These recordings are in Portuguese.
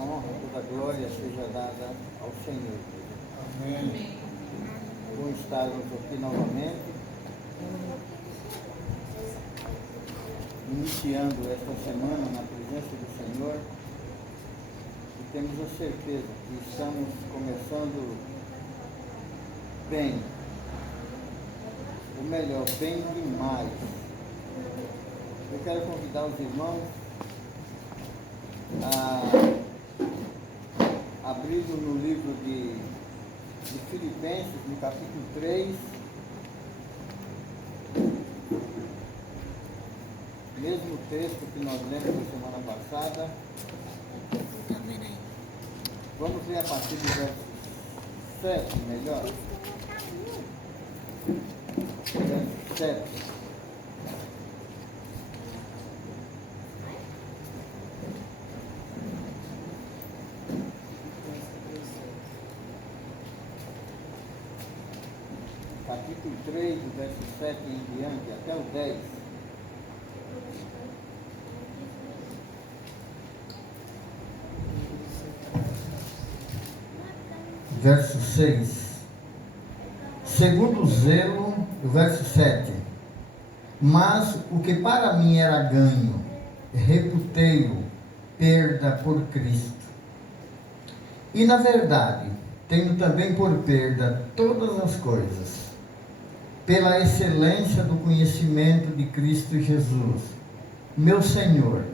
honra, toda a glória seja dada ao Senhor. Amém. Bom estarmos aqui novamente, iniciando esta semana na presença do Senhor, e temos a certeza que estamos começando bem, ou melhor, bem demais. Eu quero convidar os irmãos a abrir no livro de Filipenses, no capítulo 3, mesmo texto que nós lemos na semana passada. Vamos ler a partir do verso 7, melhor. Verso 7. Capítulo 3, do verso 7 em diante, até o 10. Verso 6. Segundo o zelo, verso 7. Mas o que para mim era ganho, reputei-o perda por Cristo. E na verdade, tenho também por perda todas as coisas, pela excelência do conhecimento de Cristo Jesus, meu Senhor,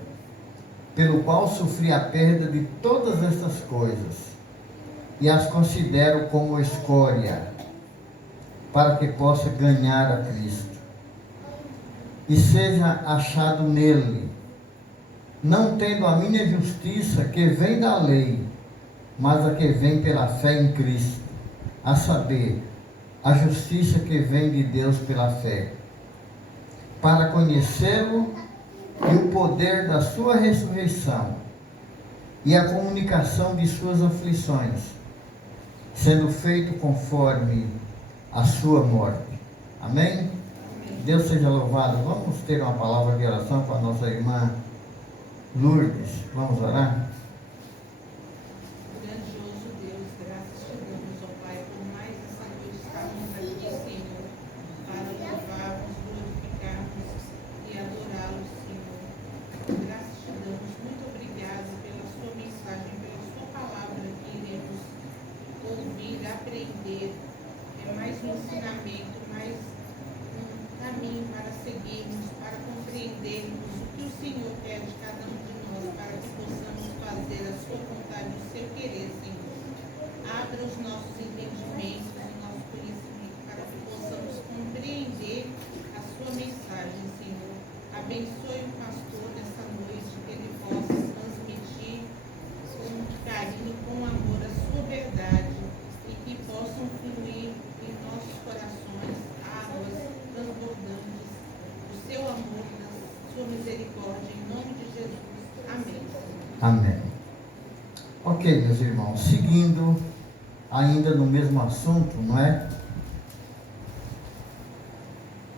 pelo qual sofri a perda de todas estas coisas, e as considero como escória, para que possa ganhar a Cristo, e seja achado nele, não tendo a minha justiça que vem da lei, mas a que vem pela fé em Cristo, a saber, a justiça que vem de Deus pela fé, para conhecê-lo e o poder da sua ressurreição e a comunicação de suas aflições, sendo feito conforme a sua morte. Amém? Deus seja louvado. Vamos ter uma palavra de oração com a nossa irmã Lourdes. Vamos orar? Amém. Ok, meus irmãos, seguindo ainda no mesmo assunto, não é?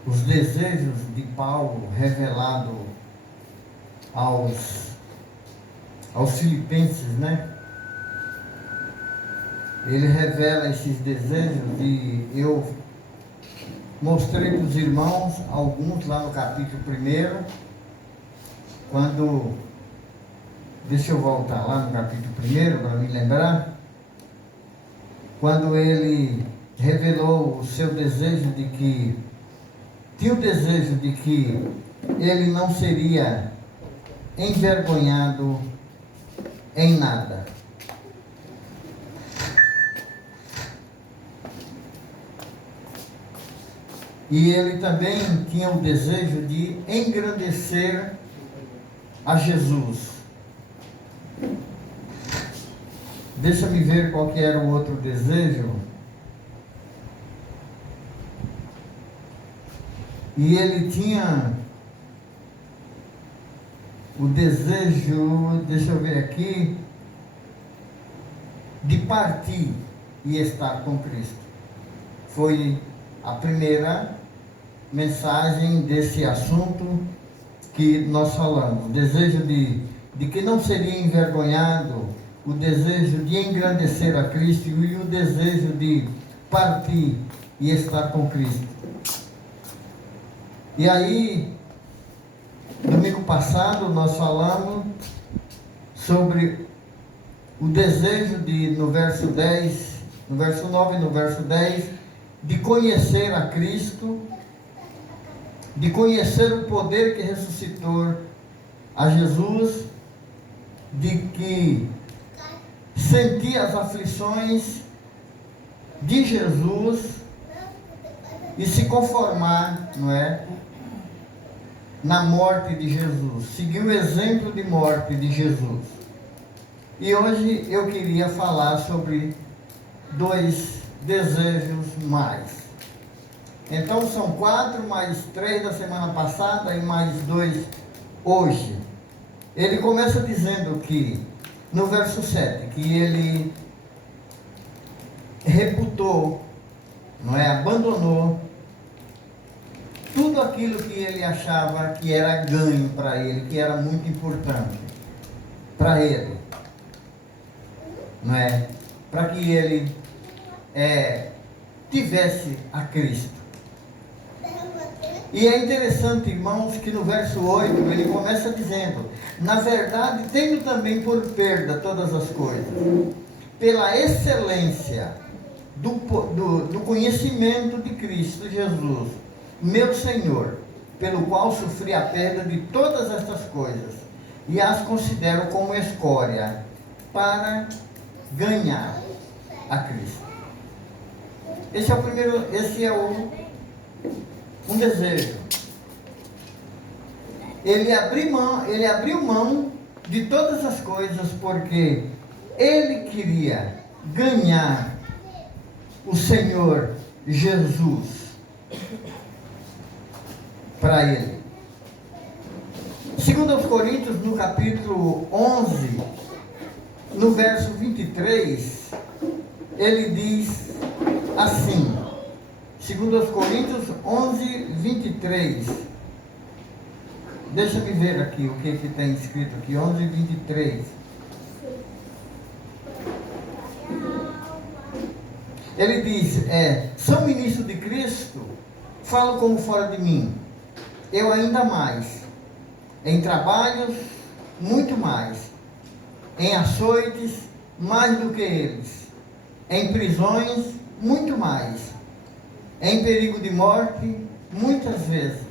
Os desejos de Paulo revelado aos filipenses, né? Ele revela esses desejos e eu mostrei para os irmãos alguns lá no capítulo 1, quando... Deixa eu voltar lá no capítulo 1 para me lembrar. Quando ele revelou o seu desejo de que, tinha o desejo de que ele não seria envergonhado em nada. E ele também tinha o desejo de engrandecer a Jesus. Deixa-me ver qual que era o outro desejo. E ele tinha o desejo, deixa eu ver aqui, de partir e estar com Cristo. Foi a primeira mensagem desse assunto que nós falamos. O desejo de que não seria envergonhado o desejo de engrandecer a Cristo e o desejo de partir e estar com Cristo. E aí, domingo passado, nós falamos sobre o desejo de, no verso 10, no verso 9 e no verso 10, de conhecer a Cristo, de conhecer o poder que ressuscitou a Jesus, de que sentir as aflições de Jesus e se conformar, não é, na morte de Jesus, seguir o exemplo de morte de Jesus. E hoje eu queria falar sobre 2 desejos mais. Então são 4 mais 3 da semana passada e mais 2 hoje. Ele começa dizendo que, no verso 7, que ele reputou, não é, abandonou tudo aquilo que ele achava que era ganho para ele, que era muito importante para ele, não é? Para que ele tivesse a Cristo. E é interessante, irmãos, que no verso 8 ele começa dizendo: na verdade, tenho também por perda todas as coisas, pela excelência do conhecimento de Cristo Jesus, meu Senhor, pelo qual sofri a perda de todas estas coisas, e as considero como escória, para ganhar a Cristo. Esse é o primeiro, um desejo. Ele abriu mão de todas as coisas porque ele queria ganhar o Senhor Jesus para ele. Segundo aos Coríntios, no capítulo 11, no verso 23, ele diz assim, segundo aos Coríntios 11, 23, deixa eu ver aqui o que tem escrito aqui, 11, 23. Ele diz, sou ministro de Cristo, falo como fora de mim, eu ainda mais, em trabalhos, muito mais, em açoites, mais do que eles, em prisões, muito mais, em perigo de morte, muitas vezes.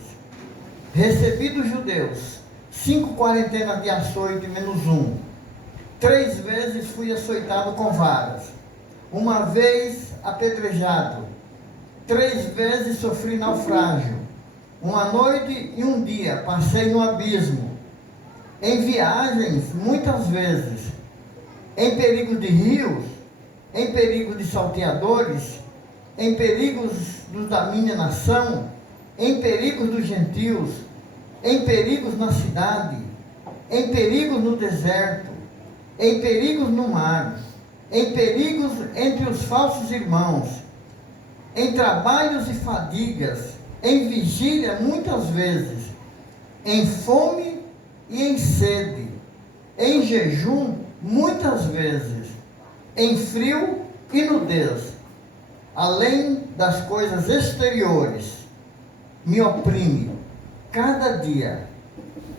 Recebi dos judeus 5 quarentenas de açoite menos 1. 3 vezes fui açoitado com varas. 1 vez apedrejado. 3 vezes sofri naufrágio. 1 noite e 1 dia passei no abismo. Em viagens, muitas vezes. Em perigo de rios, em perigo de salteadores, em perigos dos da minha nação, em perigos dos gentios, em perigos na cidade, em perigos no deserto, em perigos no mar, em perigos entre os falsos irmãos, em trabalhos e fadigas, em vigília muitas vezes, em fome e em sede, em jejum muitas vezes, em frio e nudez, além das coisas exteriores, me oprime cada dia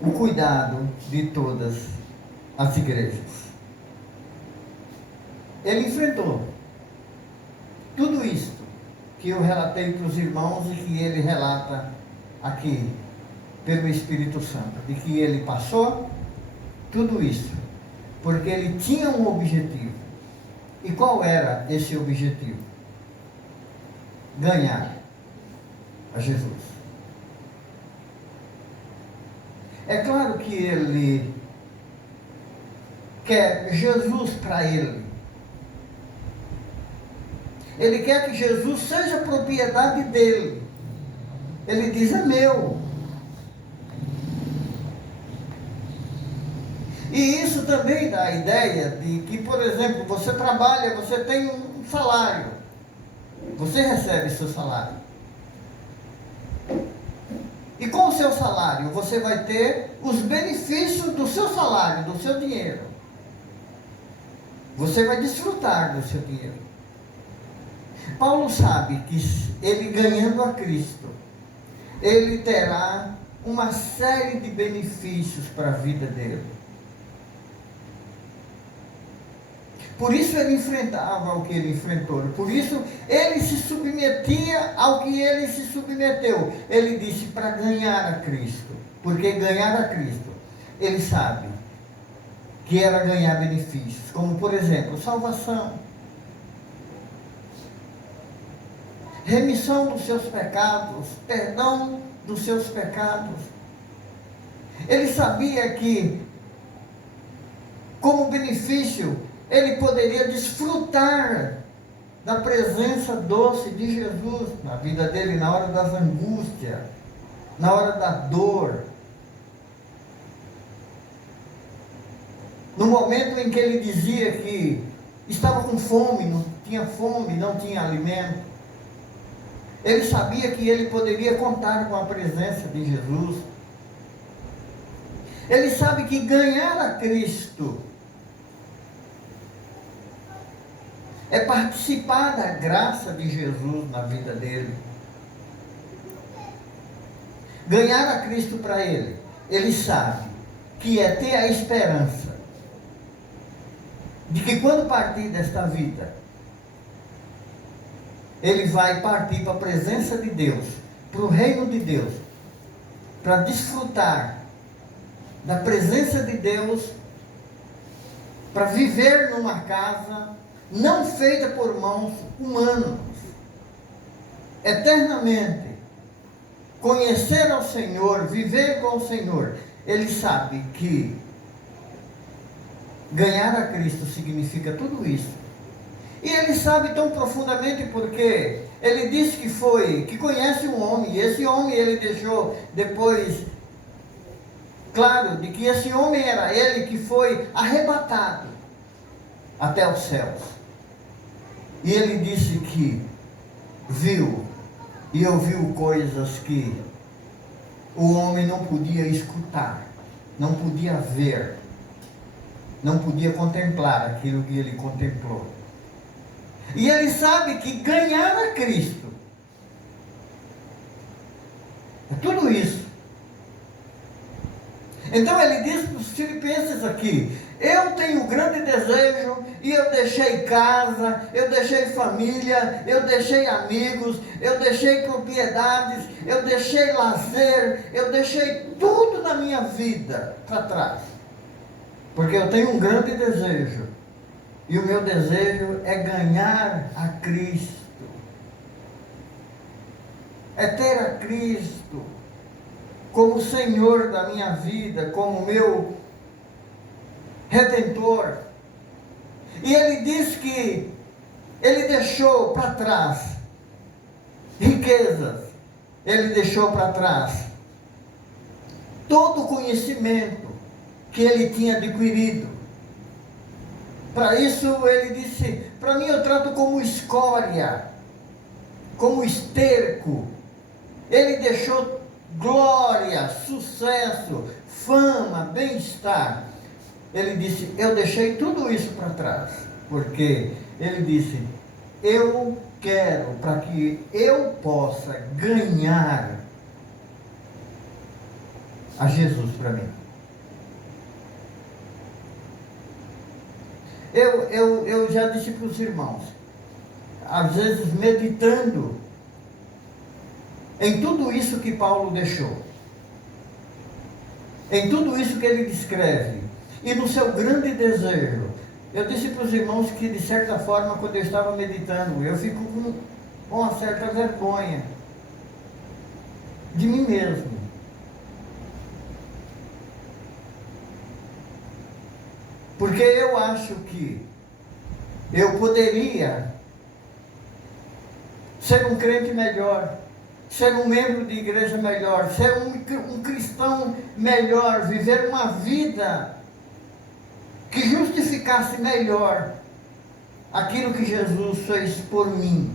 o cuidado de todas as igrejas. Ele enfrentou tudo isto que eu relatei para os irmãos e que ele relata aqui pelo Espírito Santo, de que ele passou tudo isso, porque ele tinha um objetivo. E qual era esse objetivo? Ganhar a Jesus. É claro que ele quer Jesus para ele. Ele quer que Jesus seja propriedade dele. Ele diz, é meu. E isso também dá a ideia de que, por exemplo, você trabalha, você tem um salário. Você recebe seu salário. E com o seu salário, você vai ter os benefícios do seu salário, do seu dinheiro. Você vai desfrutar do seu dinheiro. Paulo sabe que ele ganhando a Cristo, ele terá uma série de benefícios para a vida dele. Por isso ele enfrentava o que ele enfrentou. Por isso ele se submetia ao que ele se submeteu. Ele disse para ganhar a Cristo. Porque ganhar a Cristo, ele sabe que era ganhar benefícios. Como, por exemplo, salvação. Remissão dos seus pecados. Perdão dos seus pecados. Ele sabia que, como benefício, ele poderia desfrutar da presença doce de Jesus na vida dele, na hora das angústias, na hora da dor. No momento em que ele dizia que estava com fome, não tinha alimento, ele sabia que ele poderia contar com a presença de Jesus. Ele sabe que ganhar a Cristo é participar da graça de Jesus na vida dele. Ganhar a Cristo para ele sabe que é ter a esperança de que quando partir desta vida, ele vai partir para a presença de Deus, para o reino de Deus, para desfrutar da presença de Deus, para viver numa casa não feita por mãos humanas, eternamente, conhecer ao Senhor, viver com o Senhor. Ele sabe que ganhar a Cristo significa tudo isso. E ele sabe tão profundamente porque ele disse que conhece um homem, e esse homem ele deixou depois claro de que esse homem era ele que foi arrebatado até os céus. E ele disse que viu e ouviu coisas que o homem não podia escutar, não podia ver, não podia contemplar aquilo que ele contemplou. E ele sabe que ganhar a Cristo é tudo isso. Então ele diz para os filipenses aqui: eu tenho grande desejo, e eu deixei casa, eu deixei família, eu deixei amigos, eu deixei propriedades, eu deixei lazer, eu deixei tudo na minha vida para trás. Porque eu tenho um grande desejo, e o meu desejo é ganhar a Cristo. É ter a Cristo como Senhor da minha vida, como meu Redentor. E ele diz que ele deixou para trás riquezas, ele deixou para trás todo o conhecimento que ele tinha adquirido. Para isso ele disse: para mim eu trato como escória, como esterco. Ele deixou glória, sucesso, fama, bem-estar. Ele disse: eu deixei tudo isso para trás, porque ele disse: eu quero para que eu possa ganhar a Jesus para mim. Eu já disse para os irmãos, às vezes meditando em tudo isso que Paulo deixou, em tudo isso que ele descreve, e no seu grande desejo, eu disse para os irmãos que, de certa forma, quando eu estava meditando, eu fico com uma certa vergonha de mim mesmo. Porque eu acho que eu poderia ser um crente melhor, ser um membro de igreja melhor, ser um cristão melhor, viver uma vida que justificasse melhor aquilo que Jesus fez por mim,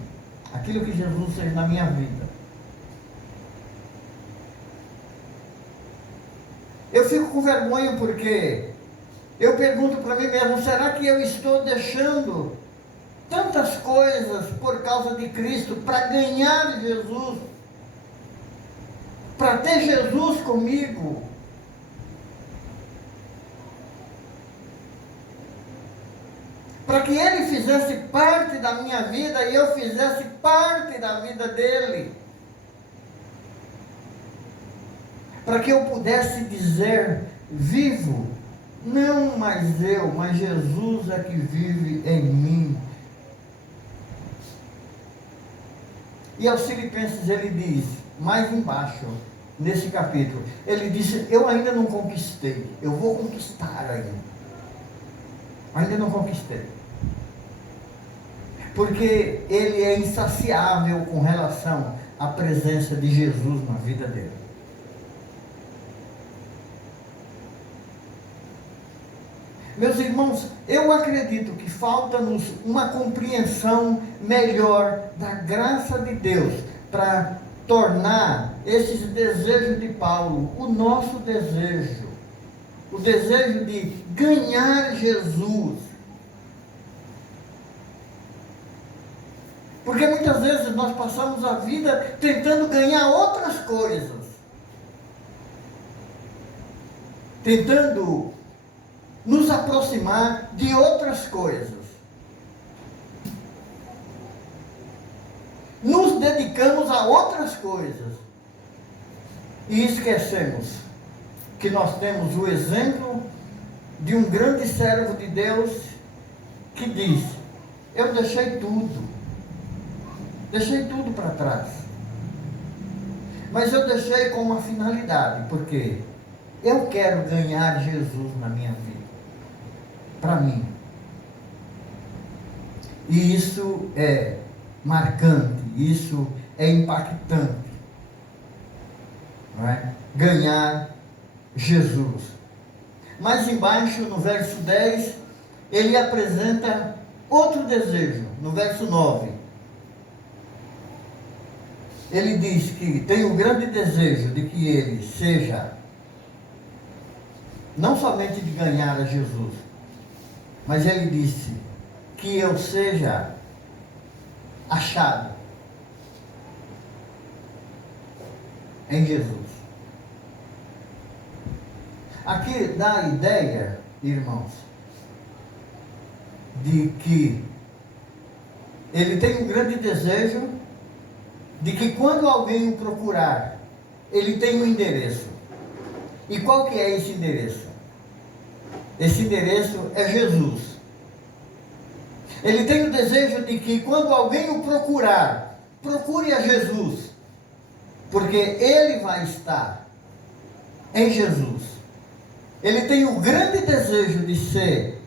aquilo que Jesus fez na minha vida. Eu fico com vergonha porque Eu pergunto para mim mesmo, será que eu estou deixando tantas coisas por causa de Cristo para ganhar Jesus? Para ter Jesus comigo? Para que Ele fizesse parte da minha vida e eu fizesse parte da vida dEle. Para que eu pudesse dizer, vivo, não mais eu, mas Jesus é que vive em mim. E aos Filipenses ele diz, mais embaixo, nesse capítulo, ele disse, eu ainda não conquistei, eu vou conquistar ainda. Ainda não conquistei. Porque ele é insaciável com relação à presença de Jesus na vida dele. Meus irmãos, eu acredito que falta-nos uma compreensão melhor da graça de Deus para tornar esses desejos de Paulo o nosso desejo. O desejo de ganhar Jesus. Porque muitas vezes nós passamos a vida tentando ganhar outras coisas. Tentando nos aproximar de outras coisas. Nos dedicamos a outras coisas. E esquecemos que nós temos o exemplo de um grande servo de Deus que diz, eu deixei tudo para trás, mas eu deixei com uma finalidade, porque eu quero ganhar Jesus na minha vida, para mim. E isso é marcante, isso é impactante, não é? Ganhar Jesus. Mais embaixo, no verso 10, ele apresenta outro desejo, no verso 9. Ele diz que tem um grande desejo de que ele seja, não somente de ganhar a Jesus, mas ele disse que eu seja achado em Jesus. Aqui dá a ideia, irmãos, de que ele tem um grande desejo de que quando alguém o procurar, ele tem um endereço. E qual que é esse endereço? Esse endereço é Jesus. Ele tem o desejo de que quando alguém o procurar, procure a Jesus, porque ele vai estar em Jesus. Ele tem o grande desejo de ser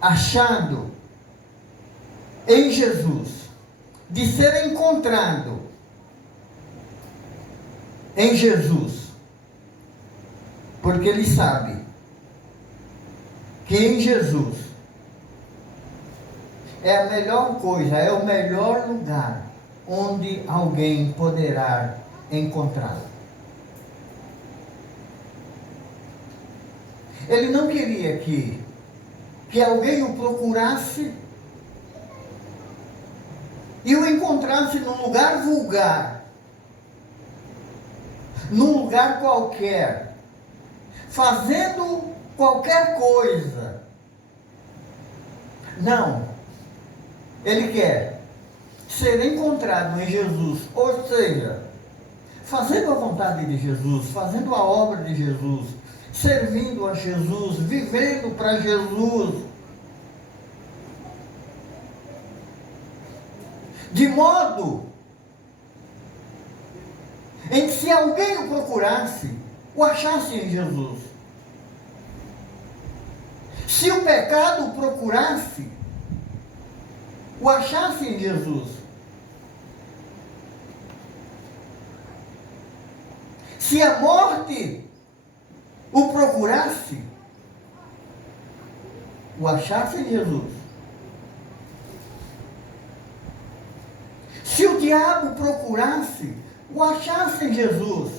achado em Jesus, de ser encontrado em Jesus, porque ele sabe que em Jesus é a melhor coisa, é o melhor lugar onde alguém poderá encontrá-lo. Ele não queria que alguém o procurasse e o encontrasse num lugar vulgar, num lugar qualquer, fazendo qualquer coisa. Não. Ele quer ser encontrado em Jesus, ou seja, fazendo a vontade de Jesus, fazendo a obra de Jesus, servindo a Jesus, vivendo para Jesus. De modo em que se alguém o procurasse, o achasse em Jesus. Se o pecado o procurasse, o achasse em Jesus. Se a morte o procurasse, o achasse em Jesus. Se o diabo procurasse, o achasse em Jesus.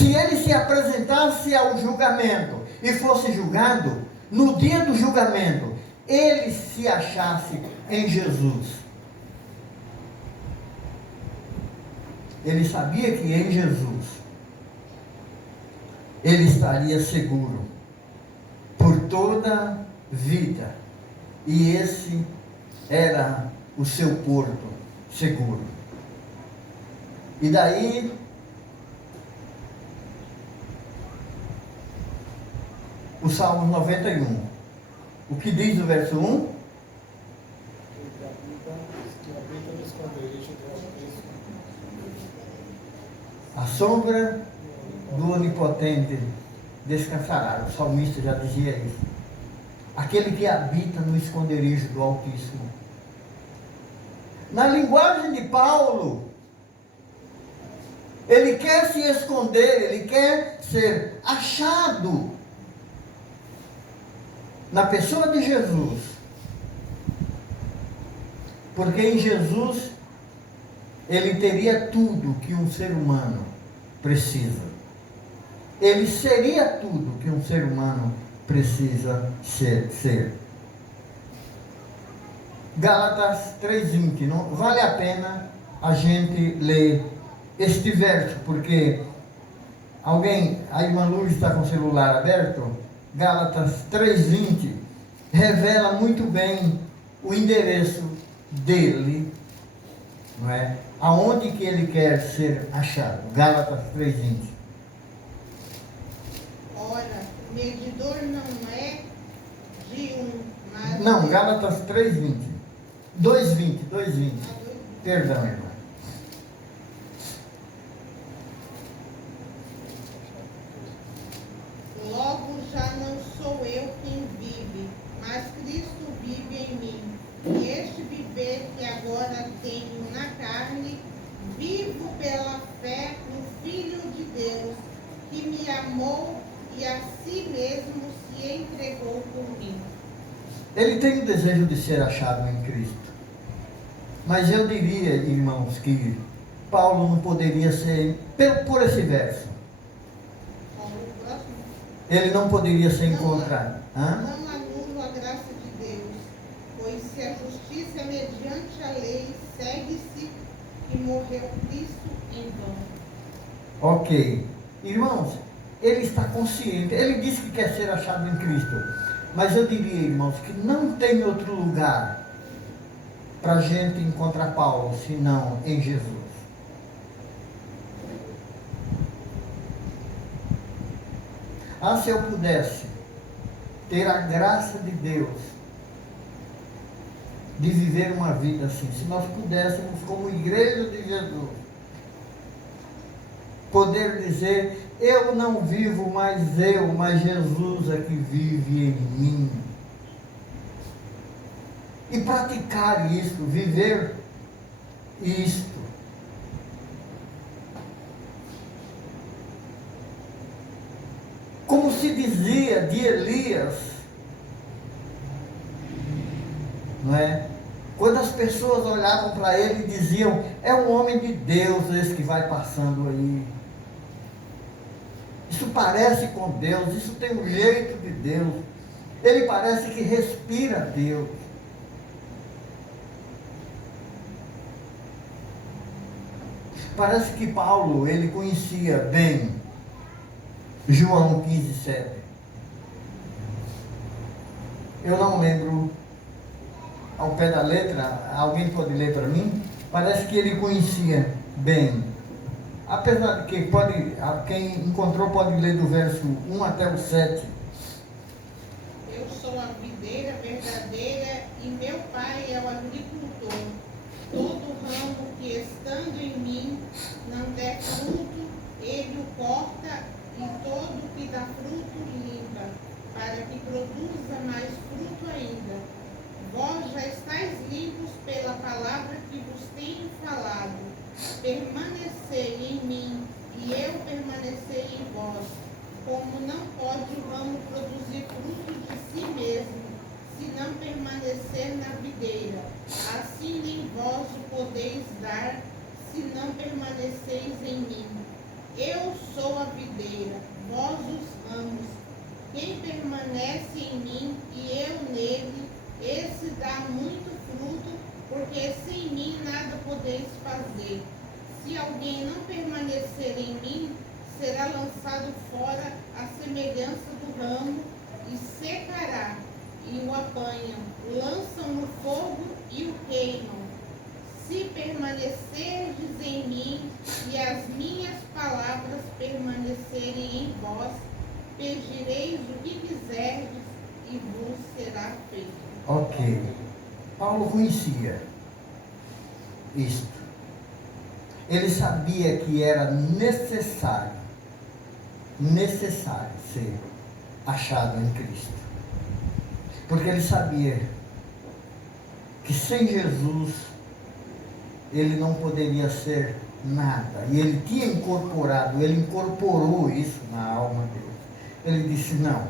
Se ele se apresentasse ao julgamento e fosse julgado, no dia do julgamento, ele se achasse em Jesus, ele sabia que em Jesus ele estaria seguro por toda a vida, e esse era o seu porto seguro. E daí o Salmo 91, o que diz no verso 1? A sombra do Onipotente descansará. O salmista já dizia isso. Aquele que habita no esconderijo do Altíssimo. Na linguagem de Paulo, ele quer se esconder, ele quer ser achado na pessoa de Jesus. Porque em Jesus ele teria tudo que um ser humano precisa. Ele seria tudo que um ser humano precisa ser. Gálatas 3:20, não vale a pena a gente ler este verso, porque a irmã Lourdes está com o celular aberto. Gálatas 3:20 revela muito bem o endereço dele, não é? Aonde que ele quer ser achado. Gálatas 3:20. Ora, o medidor não é de mas... Não, Gálatas 3:20. 2:20. Perdão, irmã. Logo já não sou eu quem vive, mas Cristo vive em mim. E este viver que agora tenho na carne, vivo pela fé no Filho de Deus, que me amou e a si mesmo se entregou por mim. Ele tem o desejo de ser achado em Cristo. Mas eu diria, irmãos, que Paulo não poderia ser, por esse verso, ele não poderia ser encontrado. Não anulo a graça de Deus, pois se a justiça é mediante a lei, segue-se que morreu Cristo em vão. Ok. Irmãos, ele está consciente, ele disse que quer ser achado em Cristo. Mas eu diria, irmãos, que não tem outro lugar para a gente encontrar Paulo, senão em Jesus. Se eu pudesse ter a graça de Deus de viver uma vida assim, se nós pudéssemos, como igreja de Jesus, poder dizer: eu não vivo mais eu, mas Jesus é que vive em mim. E praticar isso, viver isto. Como se dizia de Elias, não é? Quando as pessoas olhavam para ele e diziam: é um homem de Deus esse que vai passando aí. Isso parece com Deus, isso tem um jeito de Deus. Ele parece que respira Deus. Parece que Paulo, ele conhecia bem João 15:7. Eu não lembro ao pé da letra, alguém pode ler para mim? Parece que ele conhecia bem. Apesar de que quem encontrou pode ler do verso 1 até o 7. Eu sou a videira verdadeira e meu pai é o agricultor. Todo ramo que estando em mim não der fruto, ele o corta, e todo que dá fruto limpa, para que produza mais fruto ainda. Vós já estáis limpos pela palavra que vos tenho falado. Permanecei em mim, e eu permanecerei em vós. Como não pode o ramo produzir fruto de si mesmo, se não permanecer na videira, assim nem vós o podeis dar, se não permaneceis em mim. Eu sou a videira videira, vós os ramos. Quem permanece em mim e eu nele, esse dá muito fruto, porque sem mim nada podeis fazer. Se alguém não permanecer em mim, será lançado fora à semelhança do ramo e secará, e o apanham, lançam no fogo e o queimam. Se permanecerdes em mim e as minhas palavras permanecerem em vós, pedireis o que quiserdes e vos será feito. Ok. Paulo conhecia isto. Ele sabia que era necessário ser achado em Cristo. Porque ele sabia que sem Jesus ele não poderia ser nada. E ele tinha incorporado, ele incorporou isso na alma dele. Ele disse, não,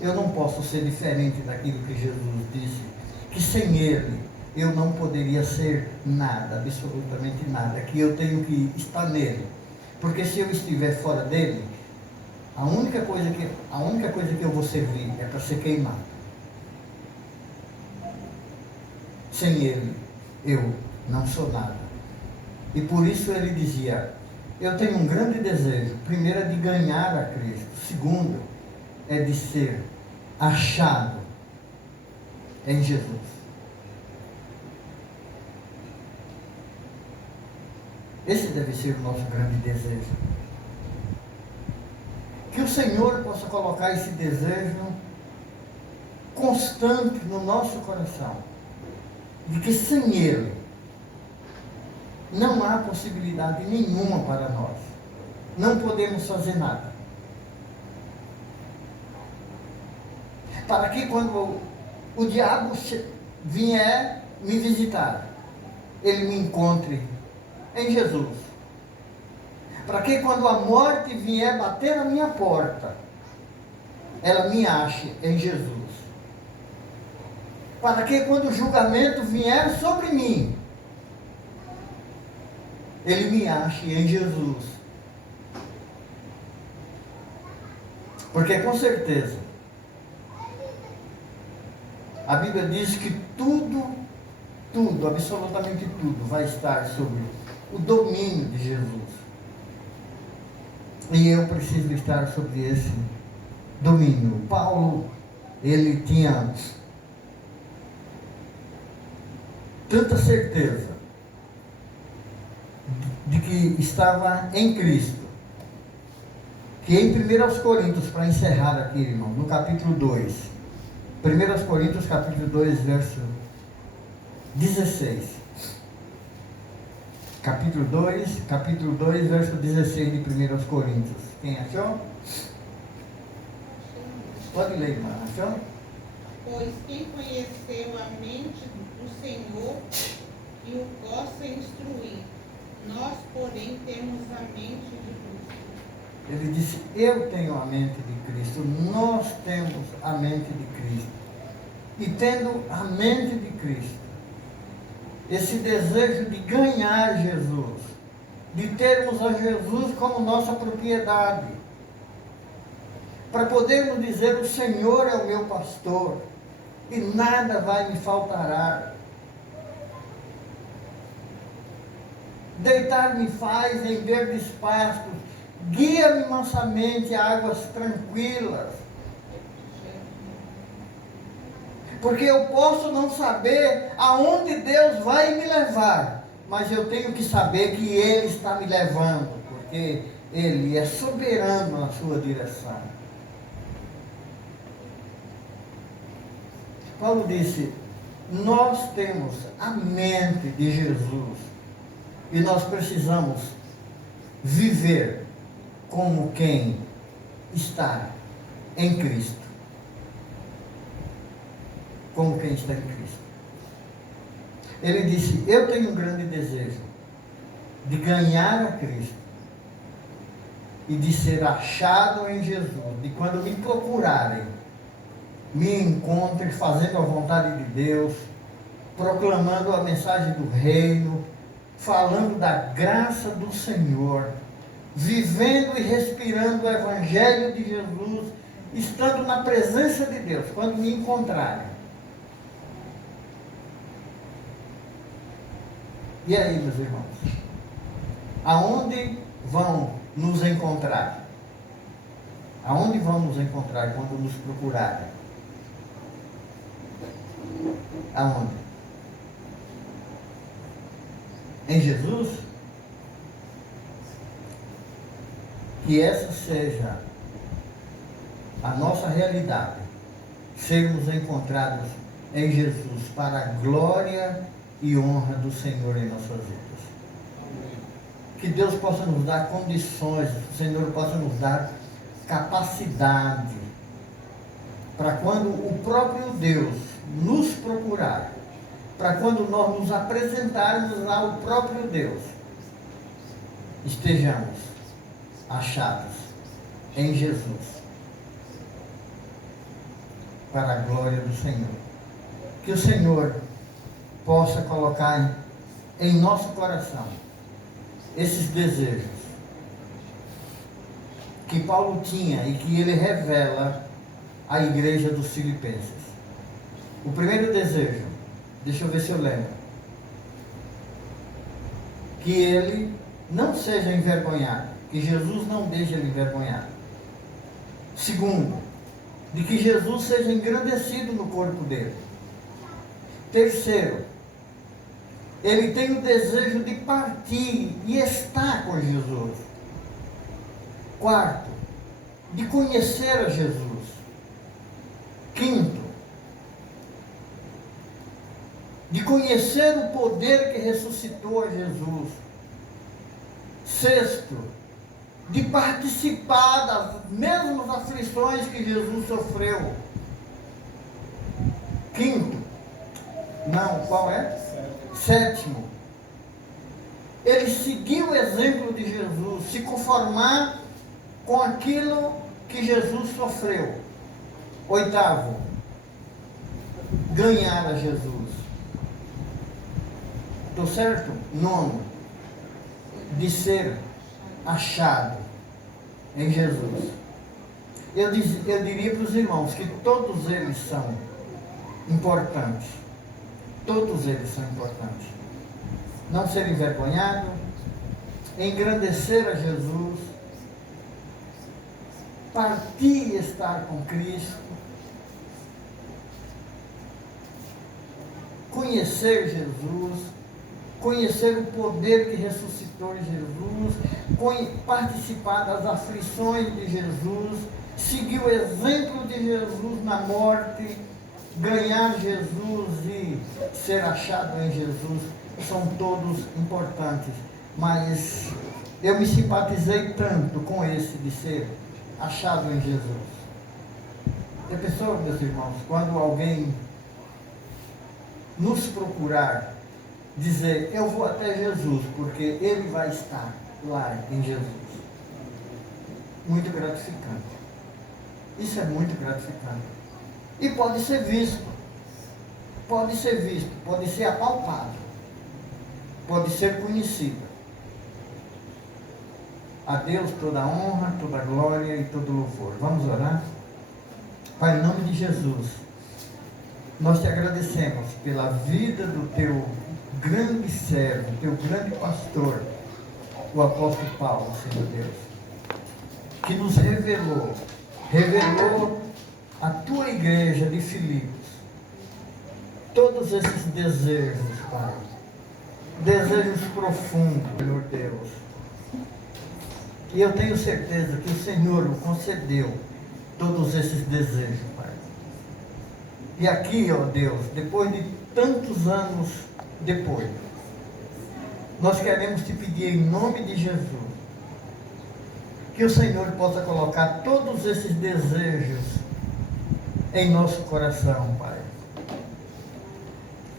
eu não posso ser diferente daquilo que Jesus disse, que sem ele eu não poderia ser nada, absolutamente nada, que eu tenho que estar nele. Porque se eu estiver fora dele, a única coisa que eu vou servir é para ser queimado. Sem ele, eu não sou nada. E por isso ele dizia, eu tenho um grande desejo, primeiro é de ganhar a Cristo, segundo é de ser achado em Jesus. Esse deve ser o nosso grande desejo. Que o Senhor possa colocar esse desejo constante no nosso coração, de que sem Ele não há possibilidade nenhuma para nós. Não podemos fazer nada. Para que quando o diabo vier me visitar, ele me encontre em Jesus. Para que quando a morte vier bater na minha porta, ela me ache em Jesus. Para que quando o julgamento vier sobre mim, ele me ache em Jesus. Porque com certeza, a Bíblia diz que tudo, absolutamente tudo, vai estar sob o domínio de Jesus. E eu preciso estar sob esse domínio. Paulo, ele tinha tanta certeza de que estava em Cristo, que em 1 Coríntios, para encerrar aqui, irmão, no capítulo 2, 1 Coríntios capítulo 2, verso 16. Capítulo 2, verso 16 de 1 Coríntios. Quem achou? Pode ler, irmã. Achou? Pois quem conheceu a mente do Senhor e o possa instruir, nós, porém, temos a mente de Cristo. Ele disse, eu tenho a mente de Cristo, nós temos a mente de Cristo. E tendo a mente de Cristo, esse desejo de ganhar Jesus, de termos a Jesus como nossa propriedade, para podermos dizer, o Senhor é o meu pastor, e nada vai me faltará. Deitar-me faz em verdes pastos, guia-me mansamente a águas tranquilas. Porque eu posso não saber aonde Deus vai me levar, mas eu tenho que saber que Ele está me levando, porque Ele é soberano na sua direção. Paulo disse, nós temos a mente de Jesus e nós precisamos viver como quem está em Cristo. Como quem está em Cristo. Ele disse, eu tenho um grande desejo de ganhar a Cristo e de ser achado em Jesus, de quando me procurarem, me encontrem fazendo a vontade de Deus, proclamando a mensagem do reino, falando da graça do Senhor, vivendo e respirando o Evangelho de Jesus, estando na presença de Deus, quando me encontrarem. E aí, meus irmãos? Aonde vão nos encontrar? Aonde vão nos encontrar quando nos procurarem? Aonde? Em Jesus? Que essa seja a nossa realidade, sermos encontrados em Jesus para a glória e honra do Senhor em nossas vidas. Que Deus possa nos dar condições, que o Senhor possa nos dar capacidade, para quando o próprio Deus nos procurar, para quando nós nos apresentarmos ao próprio Deus, estejamos achados em Jesus, para a glória do Senhor. Que o Senhor possa colocar em nosso coração esses desejos que Paulo tinha e que ele revela à igreja dos Filipenses. O primeiro desejo, deixa eu ver se eu lembro, que ele não seja envergonhado, que Jesus não deixe ele envergonhado. Segundo, de que Jesus seja engrandecido no corpo dele. Terceiro, ele tem o desejo de partir e estar com Jesus. Quarto, de conhecer a Jesus. Quinto, de conhecer o poder que ressuscitou a Jesus. Sexto, de participar das mesmas aflições que Jesus sofreu. Quinto, não, qual é? Sétimo, ele seguir o exemplo de Jesus, se conformar com aquilo que Jesus sofreu. Oitavo, ganhar a Jesus. Estou certo? Nono, de ser achado em Jesus. Eu diria para os irmãos que todos eles são importantes. Todos eles são importantes. Não ser envergonhado, engrandecer a Jesus, partir e estar com Cristo, conhecer Jesus, conhecer o poder que ressuscitou Jesus, participar das aflições de Jesus, seguir o exemplo de Jesus na morte, ganhar Jesus e ser achado em Jesus, são todos importantes. Mas eu me simpatizei tanto com esse de ser achado em Jesus. E a pessoa, meus irmãos, quando alguém nos procurar, dizer, eu vou até Jesus, porque ele vai estar lá em Jesus. Muito gratificante. Isso é muito gratificante. E pode ser visto, pode ser apalpado, pode ser conhecido. A Deus toda a honra, toda a glória e todo o louvor. Vamos orar? Pai, em nome de Jesus, nós te agradecemos pela vida do teu grande servo, teu grande pastor, o apóstolo Paulo, Senhor Deus, que nos revelou a tua igreja de Filipos, todos esses desejos, Pai, desejos profundos, Senhor Deus. E eu tenho certeza que o Senhor o concedeu todos esses desejos, Pai. E aqui, ó Deus, depois de tantos anos depois, nós queremos te pedir em nome de Jesus, que o Senhor possa colocar todos esses desejos em nosso coração, Pai.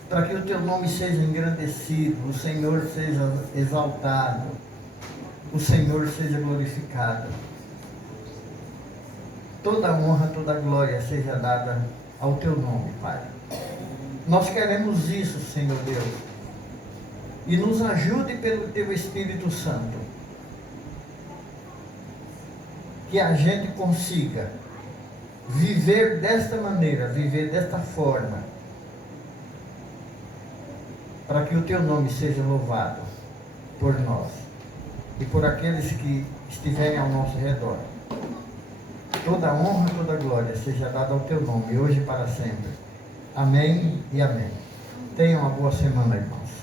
Para que o teu nome seja engrandecido, o Senhor seja exaltado, o Senhor seja glorificado. Toda honra, toda glória seja dada ao teu nome, Pai. Nós queremos isso, Senhor Deus. E nos ajude pelo teu Espírito Santo que a gente consiga viver desta maneira, viver desta forma, para que o teu nome seja louvado por nós e por aqueles que estiverem ao nosso redor. Toda honra, toda glória seja dada ao teu nome, hoje e para sempre. Amém e amém. Tenham uma boa semana, irmãos.